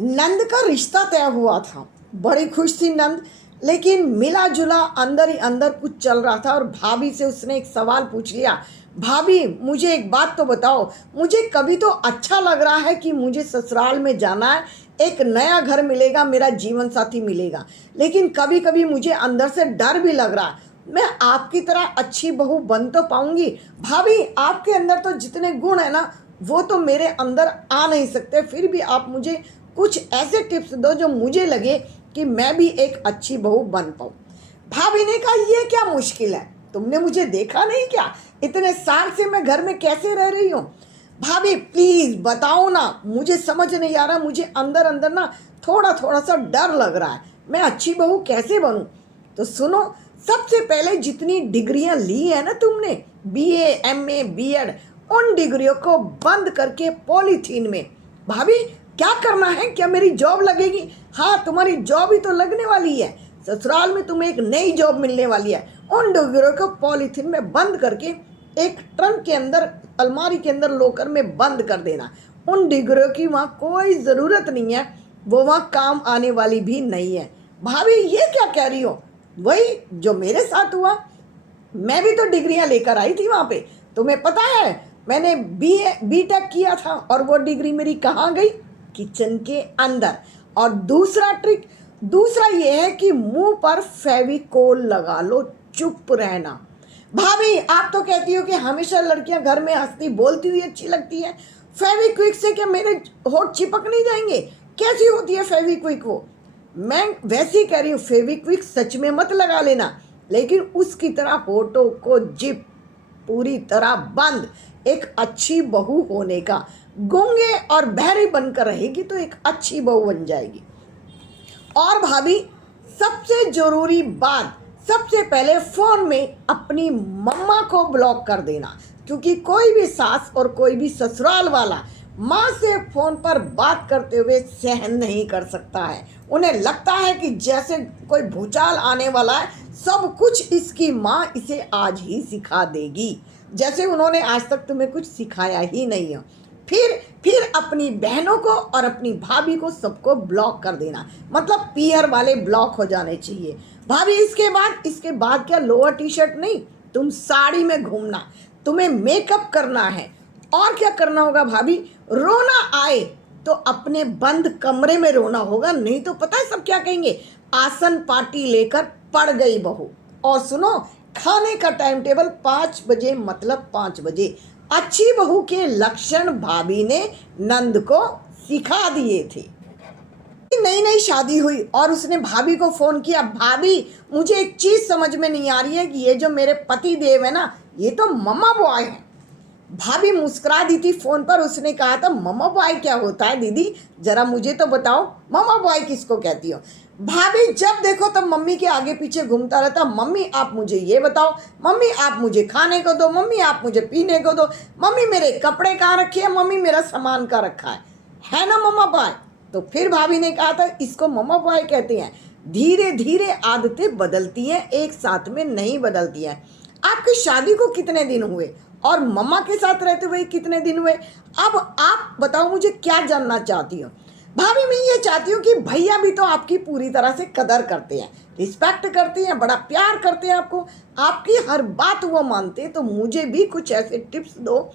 नंद का रिश्ता तय हुआ था। बड़ी खुश थी नंद, लेकिन मिला जुला अंदर ही अंदर कुछ चल रहा था और भाभी से उसने एक सवाल पूछ लिया। भाभी, मुझे एक बात तो बताओ, मुझे कभी तो अच्छा लग रहा है कि मुझे ससुराल में जाना है, एक नया घर मिलेगा, मेरा जीवन साथी मिलेगा, लेकिन कभी कभी मुझे अंदर से डर भी लग रहा है, मैं आपकी तरह अच्छी बहू बन तो पाऊंगी? भाभी, आपके अंदर तो जितने गुण है ना, वो तो मेरे अंदर आ नहीं सकते, फिर भी आप मुझे कुछ ऐसे टिप्स दो जो मुझे लगे कि मैं भी एक अच्छी बहू बन पाऊँ। भाभी ने कहा, ये क्या मुश्किल है, तुमने मुझे देखा नहीं क्या, इतने साल से मैं घर में कैसे रह रही हूँ? भाभी प्लीज़ बताओ ना, मुझे समझ नहीं आ रहा, मुझे अंदर अंदर ना थोड़ा थोड़ा सा डर लग रहा है, मैं अच्छी बहू कैसे बनूं? तो सुनो, सबसे पहले जितनी डिग्रियां ली है ना तुमने, बीए, एमए, बीएड, उन डिग्रियों को बंद करके पॉलीथीन में। भाभी क्या करना है, क्या मेरी जॉब लगेगी? हाँ, तुम्हारी जॉब ही तो लगने वाली है, ससुराल में तुम्हें एक नई जॉब मिलने वाली है। उन डिग्रियों को पॉलीथीन में बंद करके एक ट्रंक के अंदर, अलमारी के अंदर लॉकर में बंद कर देना। उन डिग्रियों की वहाँ कोई ज़रूरत नहीं है, वो वहाँ काम आने वाली भी नहीं है। भाभी ये क्या कह रही हो? वही जो मेरे साथ हुआ, मैं भी तो डिग्रियां लेकर आई थी वहाँ पे, तुम्हें पता है मैंने बीए बीटेक किया था, और वो डिग्री मेरी कहाँ गई? किचन के अंदर। और दूसरा ये है कि मुंह पर फेविकोल लगा लो, चुप रहना। भाभी आप तो कहती हो कि हमेशा लड़कियां घर में हंसती बोलती हुई अच्छी लगती है, फेविक्विक से क्या मेरे होठ चिपक नहीं जाएंगे? कैसी होती है फेविक्विक वो? मैं वैसे ही कह रही हूँ, फेविक्विक सच में मत लगा लेना, लेकिन उसकी तरह होठों को जिप पूरी तरह बंद। एक अच्छी बहू होने का, गूंगे और बहरी बनकर रहेगी तो एक अच्छी बहू बन जाएगी। और भाभी सबसे जरूरी बात, सबसे पहले फोन में अपनी मम्मा को ब्लॉक कर देना, क्योंकि कोई भी सास और कोई भी ससुराल वाला माँ से फोन पर बात करते हुए सहन नहीं कर सकता है। उन्हें लगता है कि जैसे कोई भूचाल आने वाला है, सब कुछ इसकी माँ इसे आज ही सिखा देगी, जैसे उन्होंने आज तक तुम्हें कुछ सिखाया ही नहीं है। फिर अपनी बहनों को और अपनी भाभी को सबको ब्लॉक कर देना, मतलब पीयर वाले ब्लॉक हो जाने चाहिए। भाभी इसके बाद क्या लोअर टी शर्ट नहीं, तुम साड़ी में घूमना, तुम्हें मेकअप करना है। और क्या करना होगा भाभी? रोना आए तो अपने बंद कमरे में रोना होगा, नहीं तो पता है सब क्या कहेंगे, आसन पार्टी लेकर पड़ गई बहू। और सुनो, खाने का टाइम टेबल 5 बजे, मतलब 5 बजे। अच्छी बहू के लक्षण भाभी ने नंद को सिखा दिए थे। नई नई शादी हुई और उसने भाभी को फोन किया, भाभी मुझे एक चीज समझ में नहीं आ रही है कि ये जो मेरे पति देव है ना, ये तो मम्मा बॉय है। भाभी मुस्कुरा दी थी फोन पर, उसने कहा था, मम्मा बॉय क्या होता है दीदी, जरा मुझे तो बताओ, मम्मा बॉय किसको कहती हो? भाभी जब देखो तब मम्मी के आगे पीछे घूमता रहता, मम्मी आप मुझे ये बताओ, मम्मी आप मुझे खाने को दो, मम्मी आप मुझे पीने को दो, मम्मी मेरे कपड़े कहाँ रखे हैं, मम्मी मेरा सामान कहाँ रखा है ना मम्मा बॉय? तो फिर भाभी ने कहा था, इसको मम्मा बॉय कहते हैं। धीरे धीरे आदतें बदलती हैं, एक साथ में नहीं बदलती हैं। आपकी शादी को कितने दिन हुए और मम्मा के साथ रहते हुए कितने दिन हुए? अब आप बताओ, मुझे क्या जानना चाहती हो? भाभी मैं ये चाहती हूँ कि भैया भी तो आपकी पूरी तरह से कदर करते हैं, रिस्पेक्ट करते हैं, बड़ा प्यार करते हैं आपको, आपकी हर बात वो मानते हैं। तो मुझे भी कुछ ऐसे टिप्स दो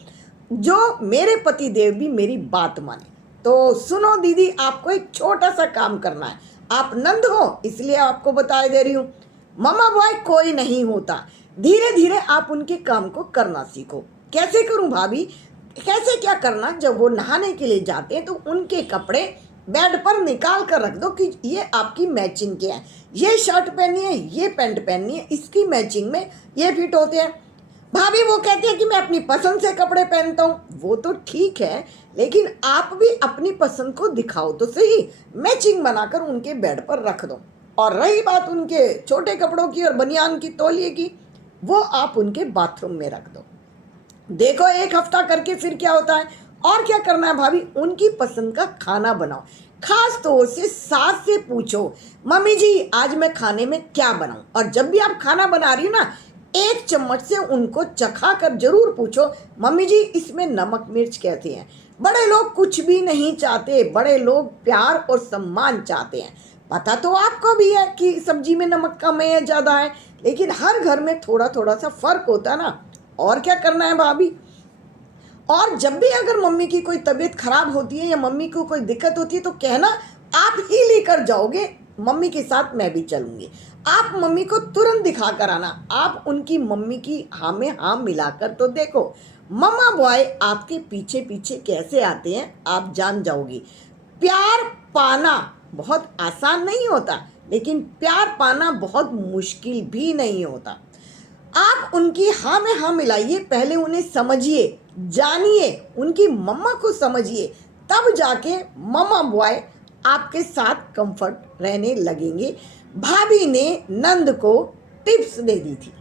जो मेरे पति देव भी मेरी बात माने। तो सुनो दीदी, आपको एक छोटा सा काम करना है, आप नंद हो इसलिए आपको बता दे रही हूँ, मम्मा बॉय कोई नहीं होता। धीरे धीरे आप उनके काम को करना सीखो। कैसे करूं भाभी? कैसे क्या करना, जब वो नहाने के लिए जाते हैं तो उनके कपड़े बेड पर निकाल कर रख दो कि ये आपकी मैचिंग के हैं, ये शर्ट पहननी है, ये पैंट पहननी है, इसकी मैचिंग में ये फिट होते हैं। भाभी वो कहती है कि मैं अपनी पसंद से कपड़े पहनता हूँ, वो तो ठीक है, लेकिन आप भी अपनी पसंद को दिखाओ तो सही, मैचिंग बनाकर उनके बेड पर रख दो। और रही बात उनके छोटे कपड़ों की और बनियान की, तौलिए की, वो आप उनके बाथरूम में रख दो। देखो एक हफ्ता करके फिर क्या होता है। और क्या करना है भाभी? उनकी पसंद का खाना बनाओ, खास तौर से सास से पूछो, मम्मी जी आज मैं खाने में क्या बनाऊं? और जब भी आप खाना बना रही हो ना, 1 चम्मच से उनको चखा कर जरूर पूछो, मम्मी जी इसमें नमक मिर्च कैसे हैं? बड़े लोग कुछ भी नहीं चाहते, बड़े लोग प्यार और सम्मान चाहते हैं। पता तो आपको भी है कि सब्जी में नमक कम है या ज़्यादा है, लेकिन हर घर में थोड़ा थोड़ा सा फर्क होता है ना। और क्या करना है भाभी। और जब भी अगर मम्मी की कोई तबीयत खराब होती है या मम्मी को कोई दिक्कत होती है तो कहना, आप ही लेकर जाओगे, मम्मी के साथ मैं भी चलूँगी। आप मम्मी को तुरंत दिखा कर आना। आप उनकी मम्मी की हाँ में हाँ मिलाकर तो देखो, मम्मा बॉय आपके पीछे पीछे कैसे आते हैं आप जान जाओगी। प्यार पाना बहुत आसान नहीं होता, लेकिन प्यार पाना बहुत मुश्किल भी नहीं होता। आप उनकी हाँ में हाँ मिलाइए, पहले उन्हें समझिए, जानिए, उनकी मम्मा को समझिए, तब जाके मम्मा बॉय आपके साथ कंफर्ट रहने लगेंगे। भाभी ने नंद को टिप्स दे दी थी।